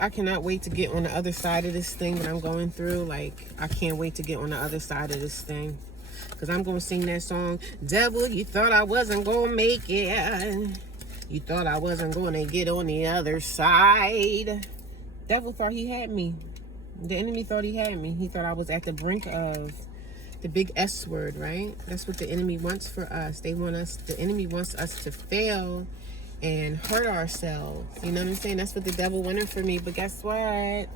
I cannot wait to get on the other side of this thing that I'm going through. Like, I can't wait to get on the other side of this thing. Because I'm going to sing that song, Devil, you thought I wasn't going to make it. You thought I wasn't going to get on the other side. Devil thought he had me. The enemy thought he had me. He thought I was at the brink of the big S word, right? That's what the enemy wants for us. The enemy wants us to fail and hurt ourselves. You know what I'm saying? That's what the devil wanted for me. But guess what?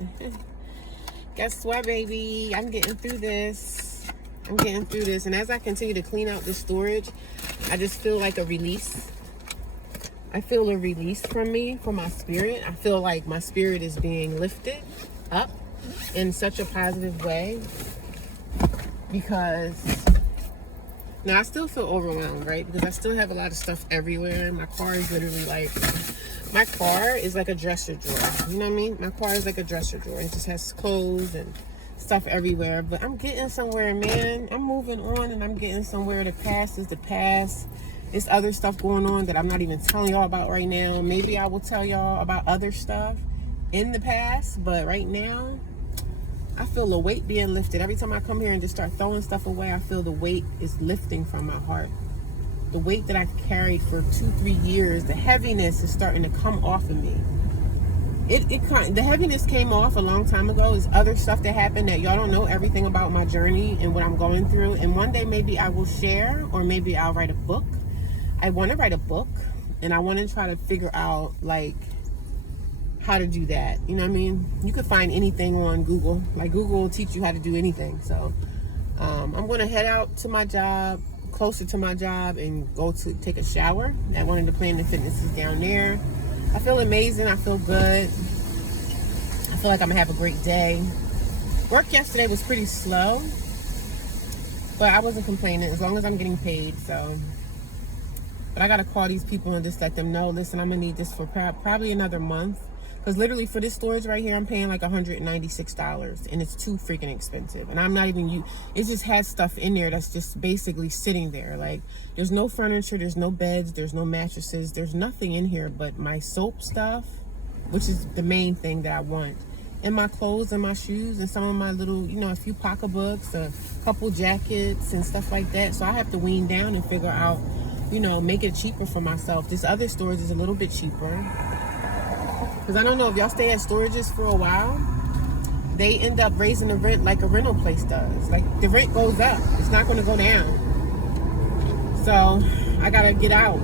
Guess what, baby? I'm getting through this. I'm getting through this. And as I continue to clean out the storage, I just feel like a release. I feel a release from my spirit. I feel like my spirit is being lifted up in such a positive way. Because now I still feel overwhelmed, right? Because I still have a lot of stuff everywhere. My car is literally like, my car is like a dresser drawer. You know what I mean? My car is like a dresser drawer. It just has clothes and stuff everywhere. But I'm getting somewhere, man. I'm moving on and I'm getting somewhere. The past is the past. There's other stuff going on that I'm not even telling y'all about right now. Maybe I will tell y'all about other stuff in the past. But right now, I feel the weight being lifted. Every time I come here and just start throwing stuff away, I feel the weight is lifting from my heart. The weight that I carried for 2-3 years, the heaviness is starting to come off of me. The heaviness came off a long time ago. There's other stuff that happened that y'all don't know everything about my journey and what I'm going through. And one day maybe I will share, or maybe I'll write a book. I want to write a book, and I want to try to figure out like how to do that. You know what I mean? You could find anything on Google. Like, Google will teach you how to do anything. So I'm going to head out to my job, closer to my job, and go to take a shower at one of the Planet Fitnesses down there. I feel amazing. I feel good. I feel like I'm going to have a great day. Work yesterday was pretty slow, but I wasn't complaining as long as I'm getting paid. So, but I got to call these people and just let them know, listen, I'm going to need this for probably another month. Because literally for this storage right here, I'm paying like $196, and it's too freaking expensive. And I'm not even, it just has stuff in there that's just basically sitting there. Like, there's no furniture, there's no beds, there's no mattresses, there's nothing in here but my soap stuff, which is the main thing that I want, and my clothes and my shoes and some of my little, a few pocketbooks, a couple jackets and stuff like that. So I have to wean down and figure out, make it cheaper for myself. This other storage is a little bit cheaper. Because I don't know if y'all stay at storages for a while, they end up raising the rent like a rental place does. Like, the rent goes up. It's not going to go down. So I got to get out,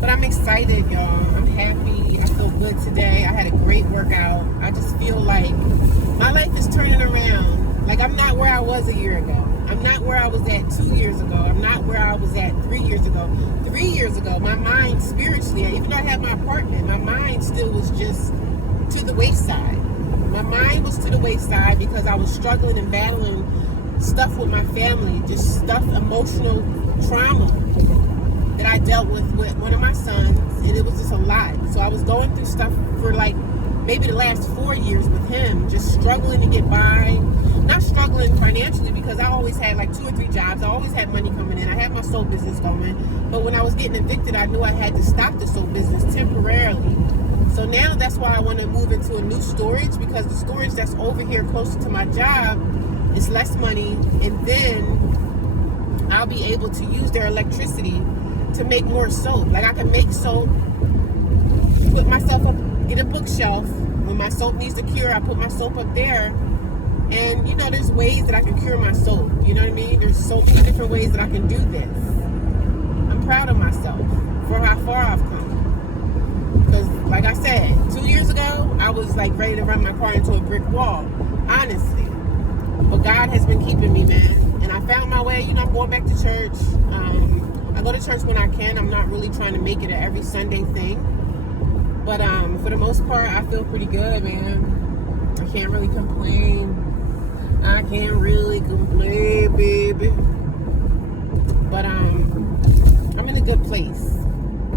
But I'm excited, y'all. I'm happy. I feel good today. I had a great workout. I just feel like my life is turning around. Like, I'm not where I was a year ago. I'm not where I was at 2 years ago. I'm not where I was at 3 years ago. 3 years ago, my mind spiritually, even though I had my apartment, my mind still was just to the wayside. My mind was to the wayside because I was struggling and battling stuff with my family, just stuff, emotional trauma that I dealt with one of my sons, and it was just a lot. So I was going through stuff for like maybe the last 4 years with him, just struggling to get by. Not struggling financially, because I always had like 2 or 3 jobs. I always had money coming in. I had my soap business going. But when I was getting evicted, I knew I had to stop the soap business temporarily. So now that's why I want to move into a new storage, because the storage that's over here closer to my job is less money. And then I'll be able to use their electricity to make more soap. Like, I can make soap, put myself up, get a bookshelf. When my soap needs to cure, I put my soap up there. And, there's ways that I can cure my soap. You know what I mean? There's so many different ways that I can do this. I'm proud of myself for how far I've come. Because, like I said, 2 years ago, I was, like, ready to run my car into a brick wall. Honestly. But God has been keeping me, man. And I found my way. I'm going back to church. I go to church when I can. I'm not really trying to make it an every Sunday thing. But for the most part, I feel pretty good, man. I can't really complain. I can't really complain, baby. But I'm in a good place.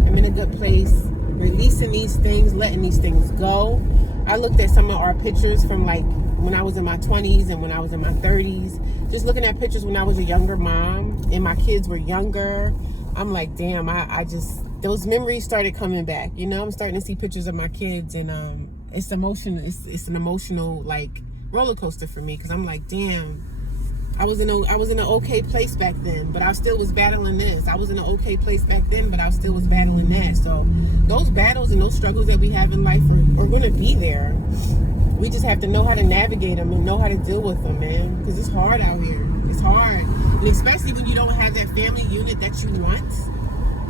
I'm in a good place. Releasing these things, letting these things go. I looked at some of our pictures from like when I was in my 20s and when I was in my 30s. Just looking at pictures when I was a younger mom and my kids were younger. I'm like, damn, I just those memories started coming back. You know, I'm starting to see pictures of my kids, and it's emotional. It's an emotional like roller coaster for me, because I'm like, damn, I was in an okay place back then, but I still was battling this. I was in an okay place back then, but I still was battling that. So those battles and those struggles that we have in life are going to be there. We just have to know how to navigate them and know how to deal with them, man, because it's hard out here. It's hard, and especially when you don't have that family unit that you want.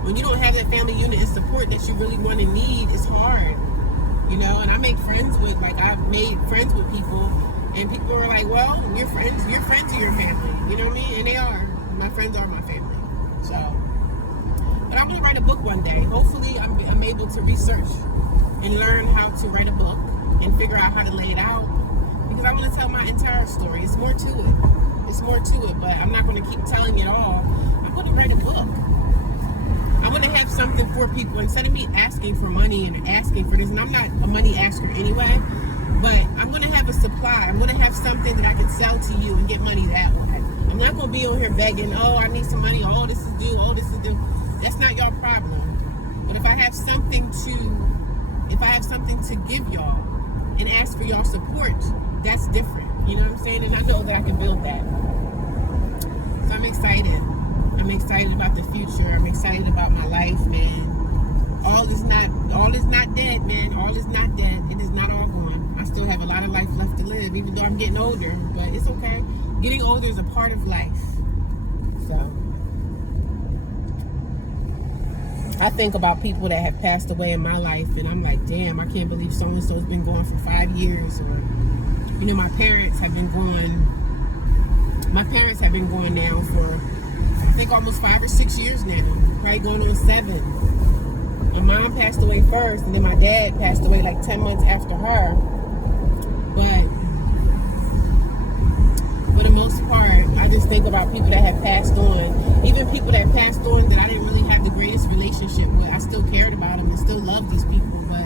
When you don't have that family unit and support that you really want and need, it's hard, you know. And I've made friends with people, and people are like, well, your friends are your family, you know what I mean? And they are. My friends are my family. So, but I'm gonna write a book one day. Hopefully I'm able to research and learn how to write a book and figure out how to lay it out, because I want to tell my entire story. It's more to it, but I'm not going to keep telling it all. I'm going to write a book. I want to have something for people, instead of me asking for money and asking for this, and I'm not a money asker anyway, but I'm going to have a supply. I'm going to have something that I can sell to you and get money that way. I'm not going to be on here begging, oh, I need some money, oh, this is due. That's not your problem. But if I have something to give y'all and ask for y'all support, that's different. You know what I'm saying? And I know that I can build that. So I'm excited. I'm excited about the future. I'm excited about my life, man. All is not dead, man. All is not dead. It is not all gone. I still have a lot of life left to live, even though I'm getting older, but it's okay. Getting older is a part of life. So I think about people that have passed away in my life, and I'm like, damn, I can't believe so-and-so's been gone for 5 years. Or, you know, my parents have been going now for, I think, almost 5 or 6 years now. Probably going on 7. My mom passed away first, and then my dad passed away like 10 months after her. But for the most part, I just think about people that have passed on. Even people that passed on that I didn't really have the greatest relationship with. I still cared about them and still loved these people, but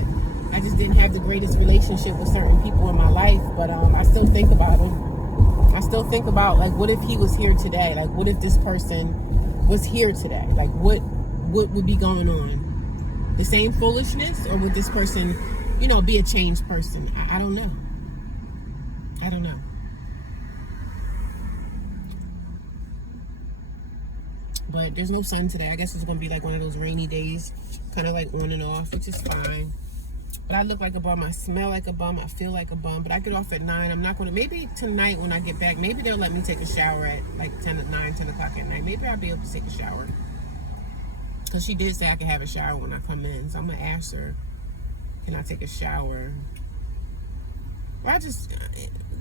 I just didn't have the greatest relationship with certain people in my life. But I still think about them. I still think about, like, what if he was here today? Like, what if this person was here today? Like, what would be going on? The same foolishness, or would this person, you know, be a changed person? I don't know. I don't know. But there's no sun today. I guess it's going to be like one of those rainy days, kind of like on and off, which is fine. But I look like a bum. I smell like a bum. I feel like a bum. But I get off at 9. I'm not going to, maybe tonight when I get back, maybe they'll let me take a shower at like 10 o'clock at night. Maybe I'll be able to take a shower. Because she did say I could have a shower when I come in. So I'm going to ask her, can I take a shower? Or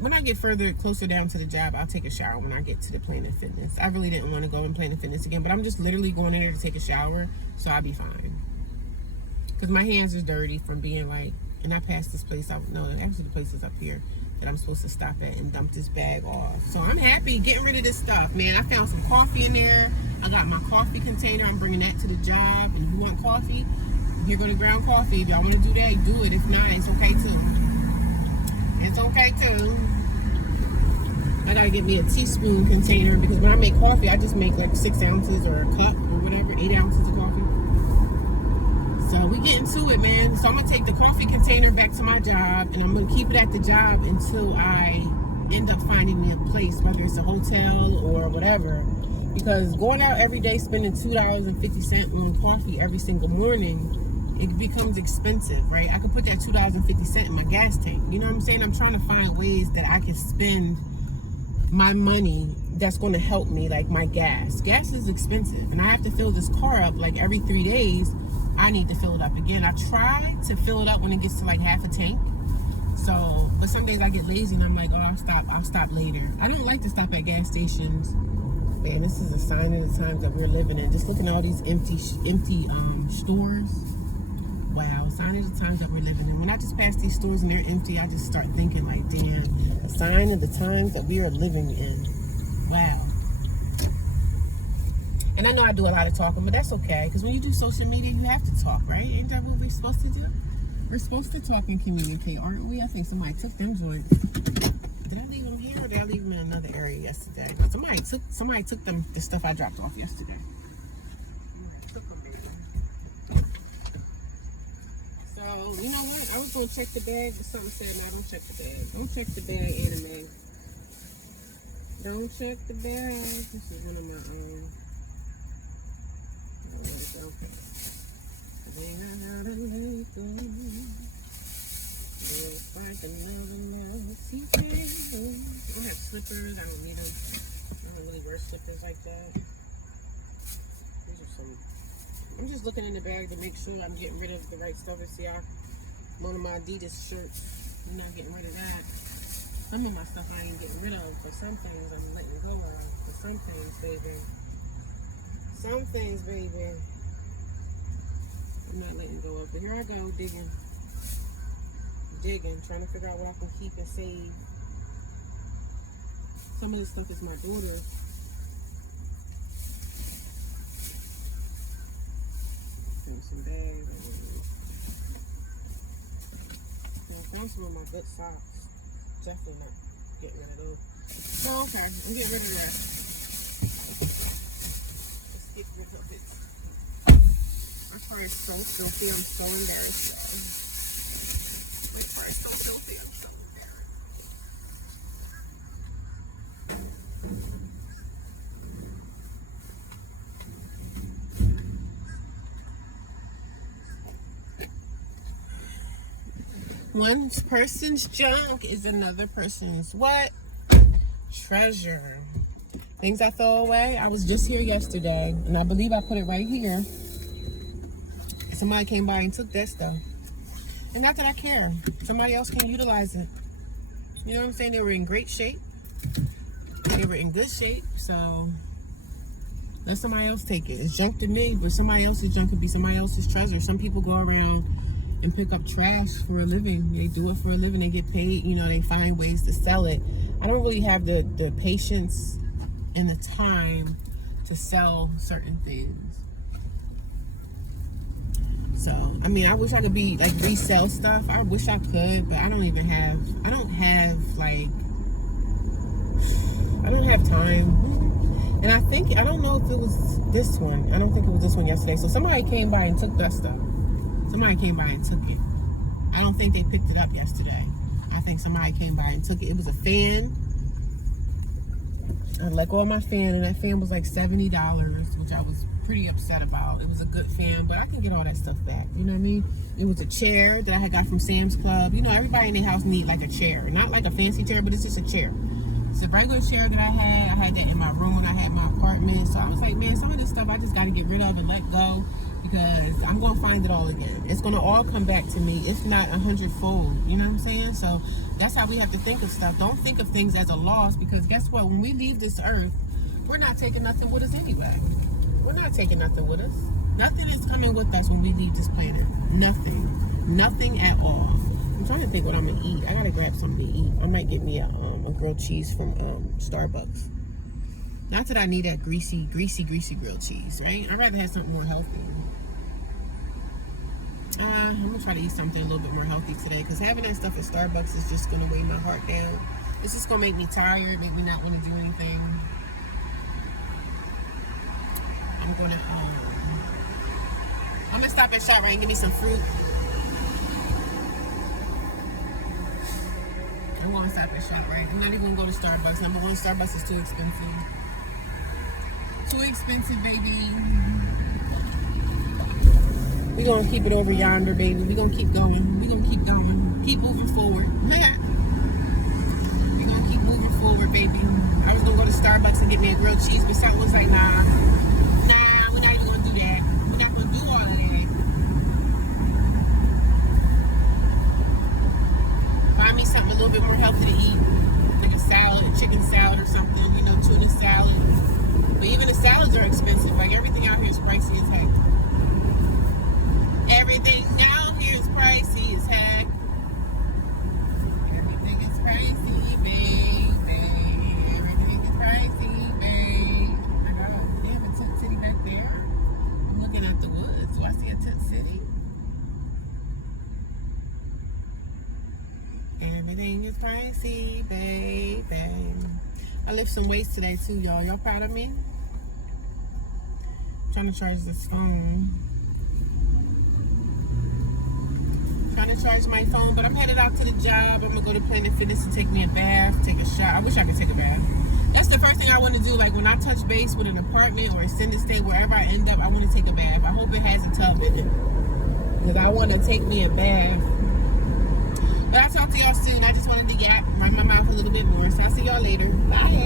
when I get closer down to the job, I'll take a shower when I get to the Planet Fitness. I really didn't want to go in Planet Fitness again, but I'm just literally going in there to take a shower, so I'll be fine. Because my hands are dirty from being like, and I passed this place out. No, actually the place is up here that I'm supposed to stop at and dump this bag off. So I'm happy getting rid of this stuff, man. I found some coffee in there. I got my coffee container. I'm bringing that to the job. And if you want coffee, you're going to ground coffee. If y'all want to do that, do it. If not, it's okay too. It's okay too. I gotta get me a teaspoon container, because when I make coffee, I just make like 6 ounces or a cup or whatever, 8 ounces of coffee. So we get into it, man. So I'm gonna take the coffee container back to my job, and I'm gonna keep it at the job until I end up finding me a place, whether it's a hotel or whatever. Because going out every day, spending $2.50 on coffee every single morning, it becomes expensive, right? I could put that $2.50 in my gas tank. You know what I'm saying? I'm trying to find ways that I can spend my money that's going to help me, like my gas. Gas is expensive, and I have to fill this car up like every 3 days. I need to fill it up again. I try to fill it up when it gets to like half a tank. So, but some days I get lazy and I'm like, oh, I'll stop later. I don't like to stop at gas stations. Man, this is a sign of the times that we're living in. Just looking at all these empty stores. Wow, sign of the times that we're living in. When I just pass these stores and they're empty, I just start thinking like, damn, a sign of the times that we are living in. Wow. And I know I do a lot of talking, but that's okay. Because when you do social media, you have to talk, right? Ain't that what we're supposed to do? We're supposed to talk and communicate, aren't we? I think somebody took them joints. Did I leave them here, or did I leave them in another area yesterday? Somebody took them, the stuff I dropped off yesterday. So, you know what? I was going to check the bag, but something said, no, don't check the bag. Don't check the bag, anime. Don't check the bag. This is one of my own. Oh, there we go. They know how to let go. We'll fight another love. See, I don't have slippers. I don't need them. I don't really wear slippers like that. These are some. I'm just looking in the bag to make sure I'm getting rid of the right stuff. See, one of my Adidas shirts. I'm not getting rid of that. Some of my stuff I ain't getting rid of. For some things I'm letting go of. For some things, baby. Some things, baby. I'm not letting go of. But here I go, digging, trying to figure out what I can keep and save. Some of this stuff is my daughter's. Some bags. I found some of my good socks. Definitely not getting rid of those. So, okay, I'm getting rid of that. Let's get rid of it. My car is so filthy. I'm so embarrassed. My car is so filthy. I'm so One person's junk is another person's what? Treasure. Things I throw away. I was just here yesterday, and I believe I put it right here. Somebody came by and took that stuff. And not that I care. Somebody else can utilize it. You know what I'm saying? They were in great shape. They were in good shape, so let somebody else take it. It's junk to me, but somebody else's junk could be somebody else's treasure. Some people go around and pick up trash for a living. They do it for a living. They get paid. You know, they find ways to sell it. I don't really have the patience and the time to sell certain things. So, I mean, I wish I could be like resell stuff. I wish I could, but I don't have time. And I don't know if it was this one. I don't think it was this one yesterday. So somebody came by and took that stuff. Somebody came by and took it. I don't think they picked it up yesterday. I think somebody came by and took it. It was a fan. I let go of my fan, and that fan was like $70, which I was pretty upset about. It was a good fan, but I can get all that stuff back. You know what I mean? It was a chair that I had got from Sam's Club. You know, everybody in their house need like a chair. Not like a fancy chair, but it's just a chair. It's a regular chair that I had that in my room when I had my apartment. So I was like, man, some of this stuff I just got to get rid of and let go, because I'm going to find it all again. It's going to all come back to me, if not 100-fold. You know what I'm saying? So that's how we have to think of stuff. Don't think of things as a loss, because guess what? When we leave this earth, we're not taking nothing with us anyway. We're not taking nothing with us. Nothing is coming with us when we leave this planet. Nothing. Nothing at all. I'm trying to think what I'm going to eat. I got to grab something to eat. I might get me a grilled cheese from Starbucks. Not that I need that greasy grilled cheese, right? I'd rather have something more healthy. I'm going to try to eat something a little bit more healthy today, because having that stuff at Starbucks is just going to weigh my heart down. It's just going to make me tired, make me not want to do anything. I'm going to stop at ShopRite and give me some fruit. I'm going to stop at ShopRite. I'm not even going to go to Starbucks. Number one, Starbucks is too expensive. Too expensive, baby. We're going to keep it over yonder, baby. We're going to keep going. We're going to keep going. Keep moving forward. We're going to keep moving forward, baby. I was going to go to Starbucks and get me a grilled cheese, but something was like, nah, we're not even going to do that. We're not going to do all of that. Find me something a little bit more healthy to eat. Like a salad, a chicken salad or something, you know, tuna salad. But even the salads are expensive. Like, everything out here is pricey as heck. Everything out here is pricey as heck. Everything is pricey, baby. Everything is pricey, babe. I got they have a tent city back there. I'm looking at the woods. Do I see a tent city? Everything is pricey, baby. I lift some weights today too, y'all. Y'all proud of me? I'm trying to charge this phone. to charge my phone, but I'm headed out to the job. I'm going to go to Planet Fitness to take me a bath, take a shower. I wish I could take a bath. That's the first thing I want to do. Like when I touch base with an apartment or extended stay, wherever I end up, I want to take a bath. I hope it has a tub in it, because I want to take me a bath. But I'll talk to y'all soon. I just wanted to run my mouth a little bit more. So I'll see y'all later. Bye.